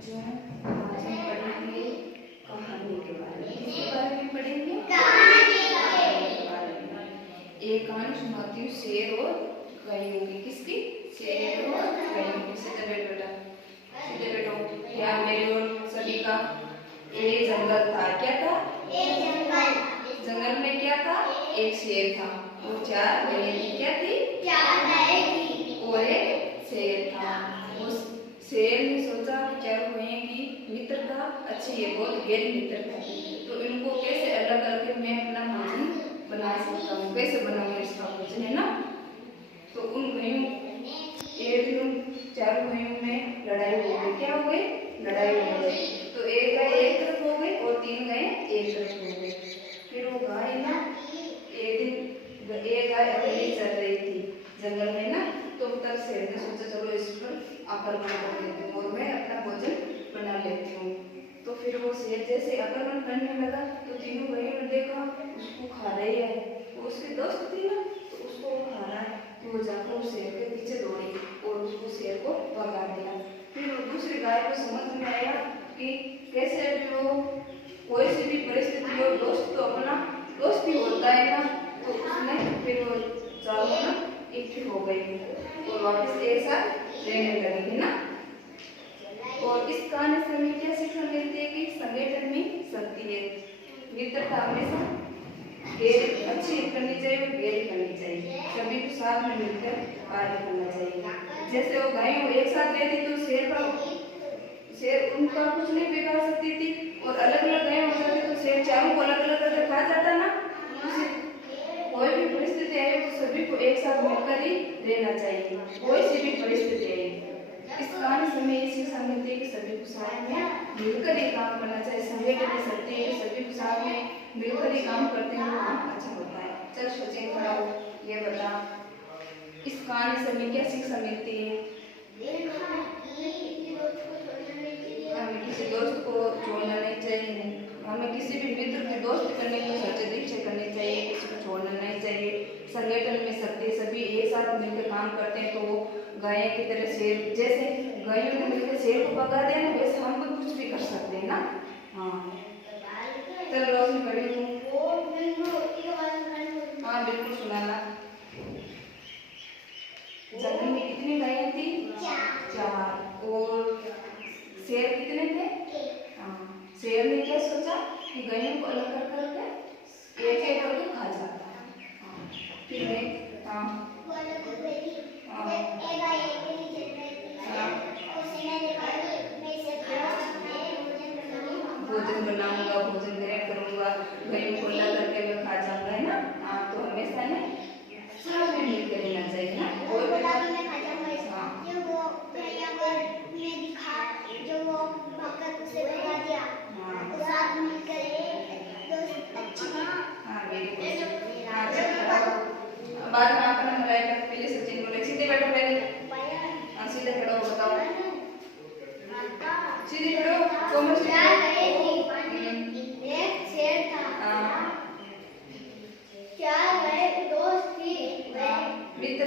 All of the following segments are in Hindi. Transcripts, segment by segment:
बच्चों, आज हम पढ़ेंगे कहानी के बारे में। किसके बारे में पढ़ेंगे? कहानी के बारे में। एक कहानी सुनाती हूँ शेर और गायों की। किसकी? शेर और गायों की। सीधे बैठो बेटा, सीधे बैठो। ध्यान मेरी ओर सभी का। एक जंगल था। क्या था? एक जंगल। जंगल में क्या था? एक शेर था और चार गायें थी। क्या थी? चार गायें थी और एक शेर था। उस शेर ने सोचा कि चारों गायों की मित्रता अच्छी है, बहुत गहरी मित्रता है, तो इनको कैसे अलग करके मैं अपना भोजन बना सकता हूँ, कैसे बनाऊंगा इसका भोजन, है ना। तो उन गायों एक दिन उन चारों गायों में लड़ाई हो गई। क्या हो गई? लड़ाई हो गई। तो एक गाय एक तरफ हो गई और तीन गायें एक तरफ हो गई। फिर वो गाय ना एक दिन एक गाय अकेली चल रही थी जंगल में ना, तो तब शेर ने सोचा चलो इस पर आक्रमण कर लेती हूँ और मैं अपना भोजन बना लेती हूँ। तो फिर वो शेर जैसे आक्रमण करने लगा तो तीनों गायों ने देखा उसको खा रही है, वो उसकी दोस्त थी ना, तो उसको वो खा रहा है। तो वो जाकर उस शेर के पीछे दौड़ी और उसको शेर को भगा दिया। फिर वो दूसरी गाय को समझ में आया कि कैसे भी हो, कोई सी भी परिस्थिति हो, दोस्त तो अपना दोस्त ही होता है ना। तो उसने फिर वो चारों ना इकट्ठी हो गई और वापस एक साथ रहने लगी, है ना। और इस कहानी से हमें क्या सीखने मिलती है कि संगठन में शक्ति है। मित्रता हमेशा गहरी अच्छी करनी चाहिए और गहरी करनी चाहिए, सभी को साथ में मिलकर कार्य करना चाहिए। जैसे वो गायों एक साथ रहती तो शेर उनका कुछ नहीं बिगाड़ सकती थी, और अलग अलग गायें हो जाती तो शेर चारों को अलग अलग करके खा जाता ना। कोई भी परिस्थिति आए तो सभी को एक साथ मिलकर ही रहना चाहिए, कोई सी भी परिस्थिति आए। इस कहानी से हमें ये शिक्षा मिलती है कि सभी को साथ में मिलकर ही काम करना चाहिए। संगठन में शक्ति है, सभी को साथ में मिलकर ही काम करते हैं तो काम अच्छा होता है। चल सचिन खड़ा हो, ये बता इस कहानी से हमें क्या शिक्षा मिलती है? हमें किसी दोस्त को छोड़ना नहीं चाहिए, हमें किसी भी मित्र की दोस्त करने की सच्चे दिल से करनी चाहिए, किसी को छोड़ना नहीं चाहिए। संगठन में शक्ति, सभी एक साथ मिलकर काम करते हैं तो वो गाय की तरह शेर, जैसे गायों ने मिलकर शेर को भगा दिया ना, वैसे हम भी कुछ भी कर सकते हैं ना। हाँ चल रोशनी खड़ी हूँ। हाँ बिल्कुल सुनाना। जंगल में कितनी गायें थी? चार। और शेर कितने थे? हाँ। शेर ने क्या सोचा कि गायों को अलग कर करके एक एक करके खा जाता है। फिर भोजन बनाऊंगा, भोजन ग्रहण करूंगा, गायों को अलग करके मैं खा जाऊंगा, है ना। हाँ तो हमेशा ने साथ में मिलकर रहना चाहिए ना। कोई भी बाद में आपका नंबर आएगा। पहले सचिन बोले सीधे बैठो, पहले सीधे खड़ो हो, बताओ सीधे खड़ो। एक शेर था, चार गायें दोस्त थी, मित्र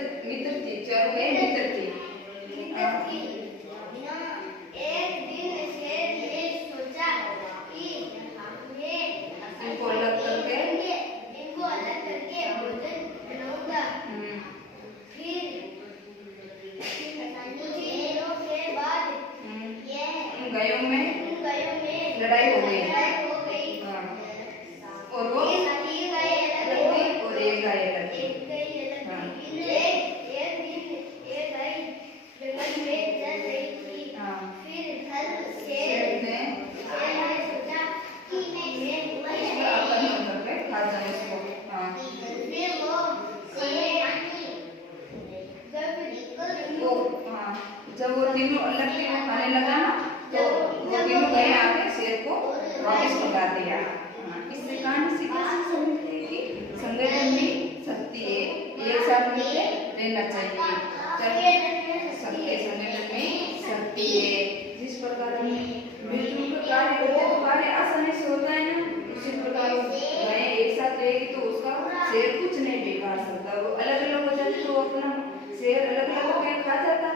थी, चारों गायें मित्र थी। एक दिन शेर ने सोचा कि इनको अलग करके भोजन बनाऊंगा। फिर कुछ दिनों के बाद उन गायों में लड़ाई हो गई। और वो अलग थी और एक गाय अलग थी। एक दिन एक गाय जंगल में चल रही थी। फिर शेर ने सोचा कि मैं खा जाए इसको। फिर वो जब वो तीनों अलग थे, वो खाने लगा ना, तो वो तीनों गए आके शेर को वापस भगा दिया। इससे कहानी से क्या सीख मिलती है कि संगठन में शक्ति है, एक साथ मिलकर रहना चाहिए। संगठन में शक्ति है। जिस प्रकार हम मिलजुल कर कार्य करते हैं तो कार्य आसानी से होता है ना, उसी प्रकार गायें एक साथ रहेगी तो उसका शेर कुछ नहीं बिगाड़ सकता। वो अलग अलग हो जाती तो अपना शेर अलग अलग होकर खा जाता।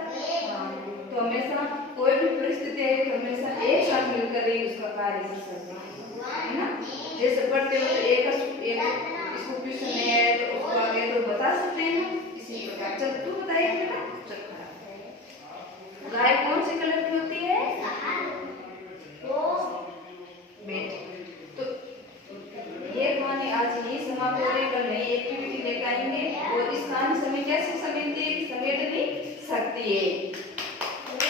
तो हमेशा कोई भी परिस्थिति है तो हमेशा शामिल कर रही है उसका कार्य है ना। जैसे पढ़ते हो तो एक इसको क्वेश्चन है तो उसको आगे तो बता सकते हैं ना, इसी प्रकार। चल तू बताइए बेटा। चल गाय कौन से कलर की होती है? बेट। तो ये कहानी आज यही समाप्त हो रही है। कल नई एक्टिविटी लेकर आएंगे और इस कहानी समेत कैसे समेटती है, समेट नहीं सकती है।